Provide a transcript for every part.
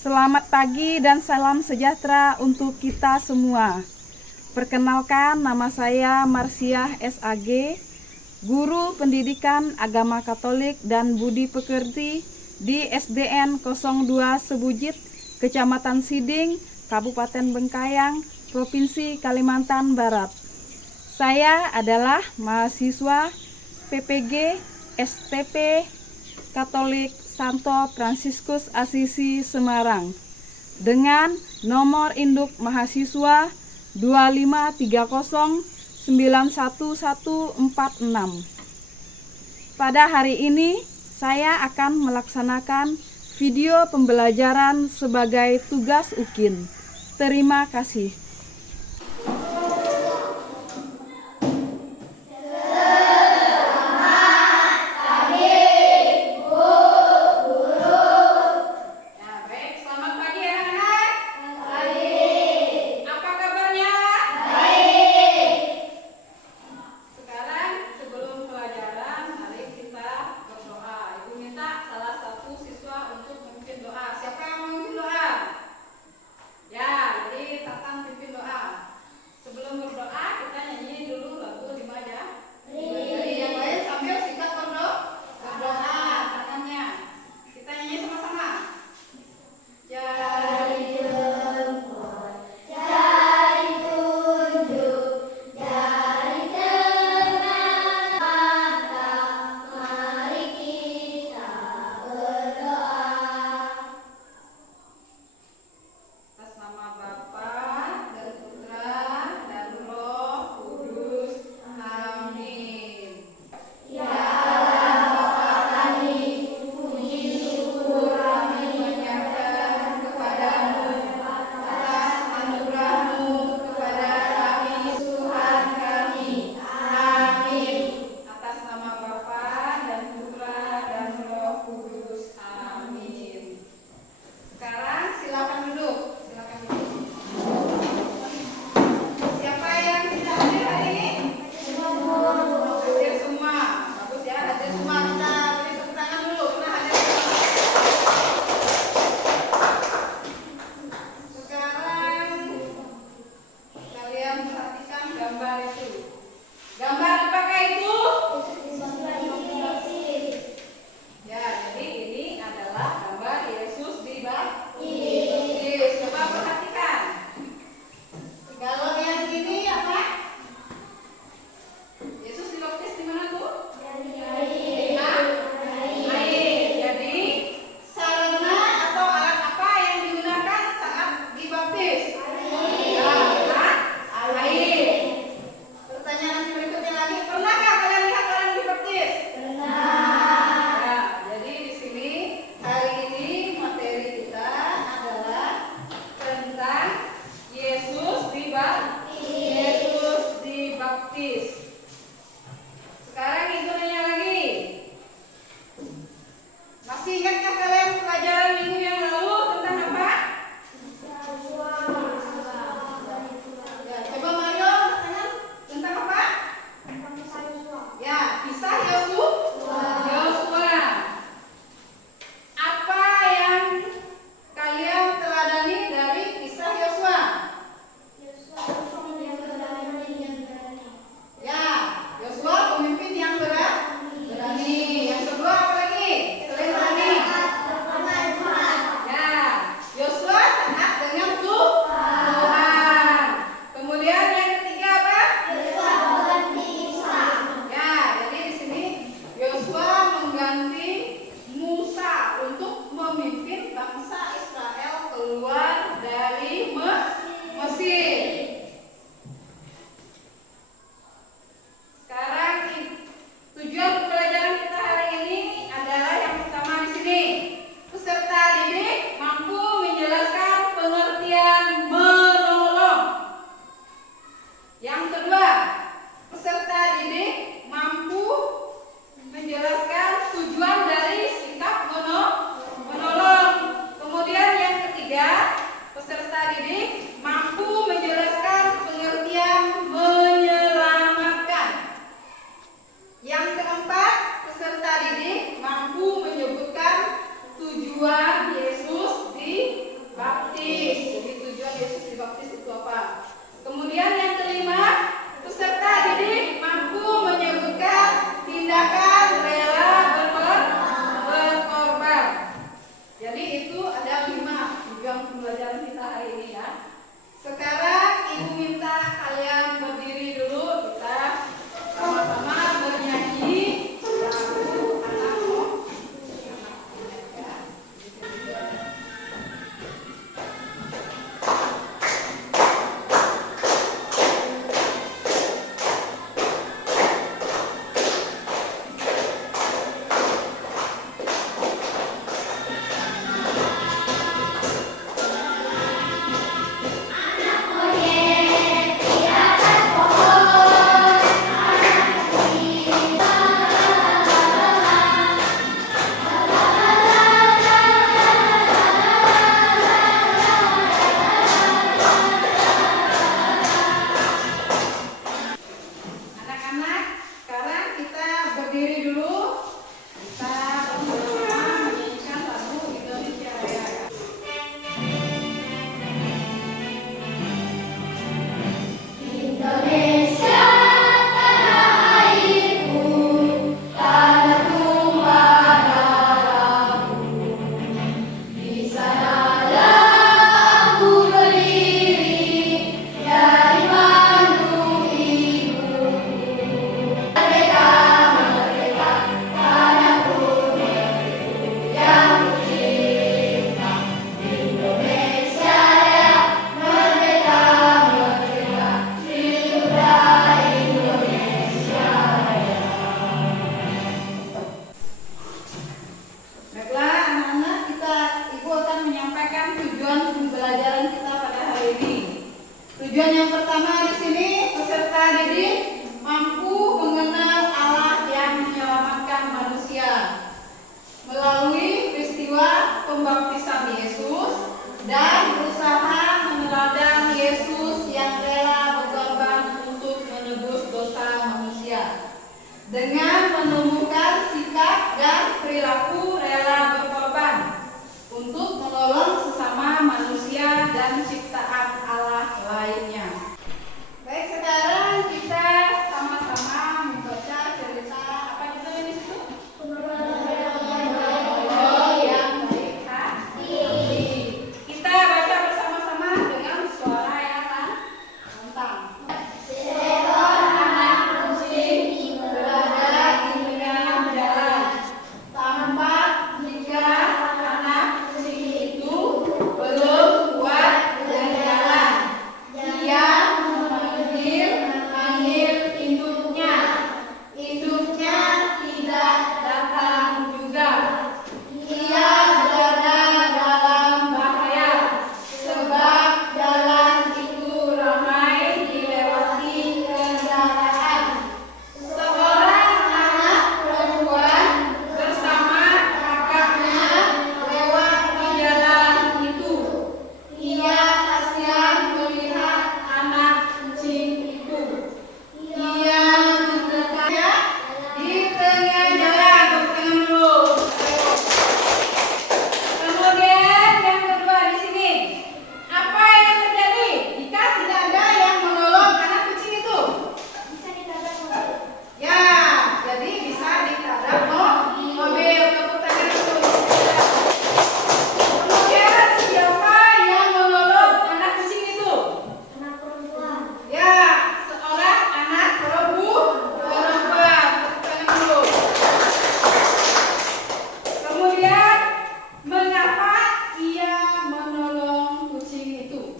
Selamat pagi dan salam sejahtera untuk kita semua. Perkenalkan, nama saya Marsiah SAG, Guru Pendidikan Agama Katolik dan Budi Pekerti di SDN 02 Sebujit, Kecamatan Siding, Kabupaten Bengkayang, Provinsi Kalimantan Barat. Saya adalah mahasiswa PPG STP Katolik Santo Fransiskus Asisi Semarang dengan nomor induk mahasiswa 253091146. Pada hari ini saya akan melaksanakan video pembelajaran sebagai tugas UKIN. Terima kasih. Peserta didik mampu menyebutkan tujuan Yesus di Tujuan yang pertama di sini, peserta didik mampu mengenal Allah yang menyelamatkan manusia melalui peristiwa pembaptisan Yesus dan berusaha meneladani Yesus yang rela berkorban untuk menebus dosa manusia dengan menumbuhkan sikap dan perilaku rela berkorban untuk menolong sesama manusia dan ciptaan Allah lainnya. Baik, sekarang kita sama-sama membaca cerita apa itu di situ? Yang baik hati. Kita baca bersama-sama dengan suara yang lantang. Seekor anak kucing berada di tengah jalan. Tampak jika anak kucing itu belum kuat berjalan. Dia memanggil induknya. Induknya tidak datang juga. Ia berada dalam bahaya, sebab jalan itu ramai dilewati kendaraan. Seorang anak perempuan bersama kakaknya lewat di jalan itu. Ia kasihan melihat anak kucing itu. Ia mendekatnya di tengah jalan, bertengah dulu. Kemudian yang kedua di sini, apa yang terjadi jika tidak ada yang menolong anak kucing itu? Ya, jadi bisa ditabrak mobil. Tepuk tangan dulu. Kemudian siapa yang menolong anak kucing itu? Ya, seorang anak perempuan. Tepuk tangan dulu. Kemudian mengapa ia menolong kucing itu?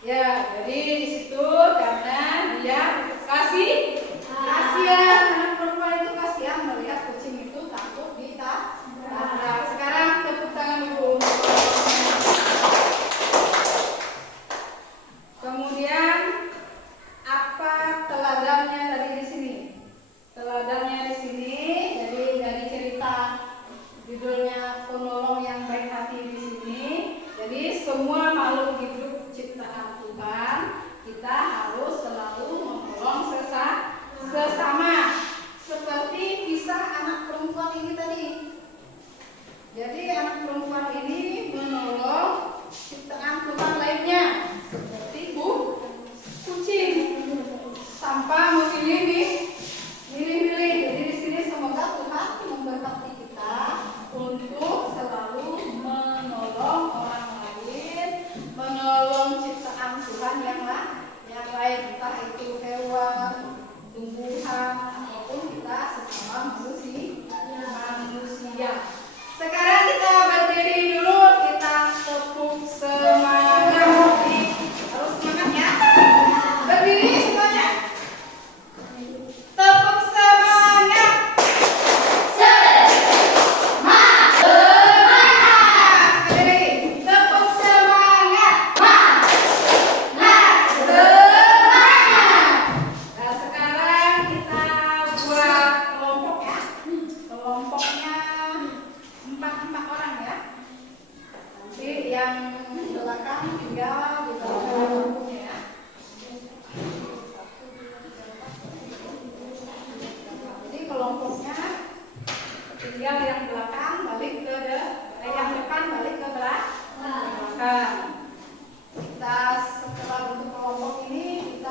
Ya, jadi di situ karena dia kasihan anak perempuan itu kasihan melihat kucing itu takut ditabrak. Sekarang tepuk tangan dulu. Kemudian apa teladannya tadi di sini? Teladannya di sini jadi dari cerita judulnya penolong yang baik hati di sini. Jadi semua makhluk hidup ciptaan Tuhan kita harus selalu menolong sesama. Seperti kisah anak perempuan ini tadi. Jadi anak perempuan ini menolong ciptaan Tuhan lainnya seperti kucing tanpa memilih-milih. Jadi di sini semoga Tuhan memberkati kita untuk selalu menolong orang lain, menolong ciptaan Tuhan yang lain, entah itu hewan, tumbuhan, ataupun kita sesama manusia. Sekarang kita berdiri dulu, kita tepuk semangat. Jadi, harus semangat ya. Berdiri semuanya. Tepuk semangat. Semangat. Sekali lagi. Tepuk semangat. Semangat. Nah, sekarang kita buat kelompok ya. Kelompoknya 4 orang ya. Nanti yang belakang tinggal di belakang kelompoknya ya. Jadi kelompoknya tinggal yang belakang balik ke yang depan balik ke belakang. Kita setelah bentuk kelompok ini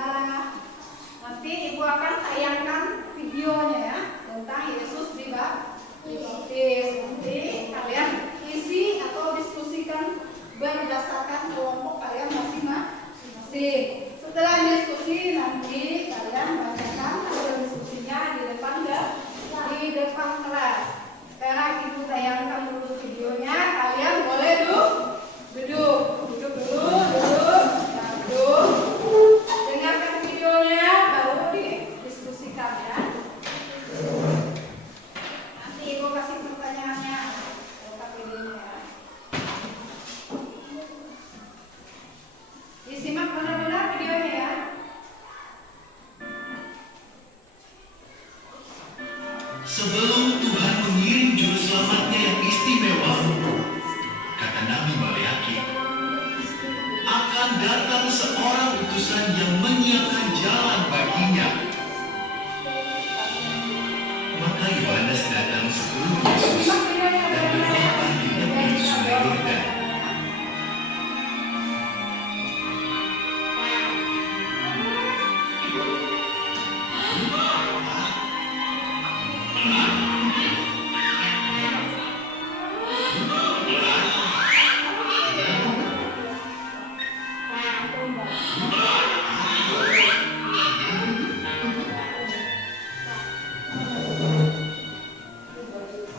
nanti ibu akan tayangkan videonya ya tentang Yesus dibaptis. Nanti kalian isi atau diskusikan berdasarkan kelompok kalian masing-masing. Setelah diskusi nanti kalian bacakan hasil diskusinya di depan kelas. Sekarang ibu tayangkan dulu videonya. Kalian boleh duduk dulu. Dengarkan videonya baru didiskusikan ya. Nanti ibu kasih pertanyaannya. Sebelum Tuhan mengirim juru selamatnya yang istimewa, kata Nabi Maleakhi, akan datang seorang utusan yang menyiapkan jalan baginya. Maka Yohanes datang sebelum Yesus dan berkhotbah di tepi Sungai Yordan.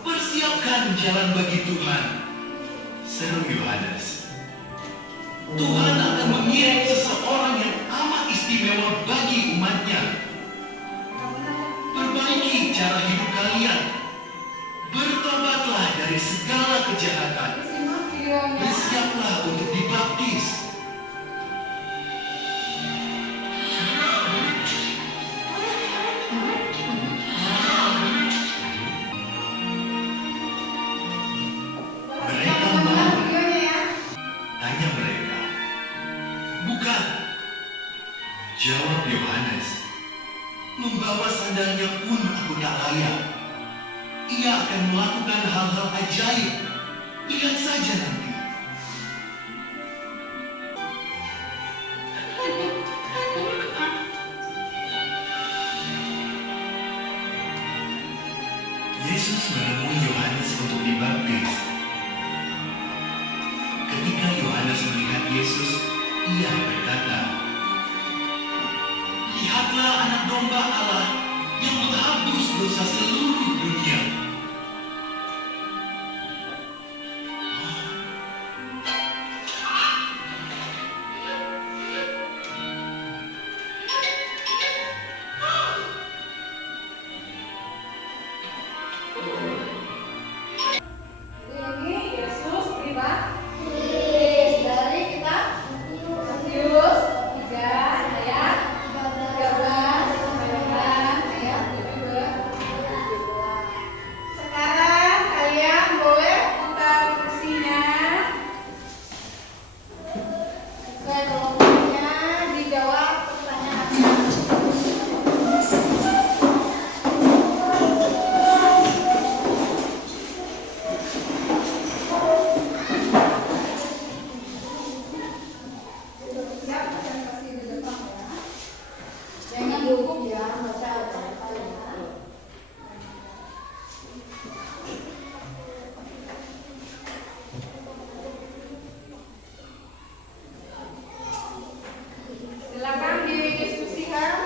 Persiapkan jalan bagi Tuhan, seru Yohanes. Tuhan akan mengirim seseorang yang amat istimewa bagi umatnya. Perbaiki cara hidup kalian. Bertobatlah dari segala kejahatan. Bersiaplah untuk dibaptis. Mereka mau, tanya mereka. Bukan, jawab Yohanes. Membawa sandalnya pun aku tak layak. Ia akan melakukan hal-hal ajaib. Lihat saja nanti. Yesus menemui Yohanes untuk dibaptis. Ketika Yohanes melihat Yesus, ia berkata, "Lihatlah anak domba Allah yang menghapus dosa seluruh dunia." Ini Yesus dibaptis dari kitab Matius 3 ayat 13 sampai dengan ayat 17. Sekarang kalian boleh buka kursinya. Sesuai kelompoknya dijawab pertanyaannya. Siap, presentasi di depan ya. Jangan gugup ya, baca ya. Silakan didiskusikan.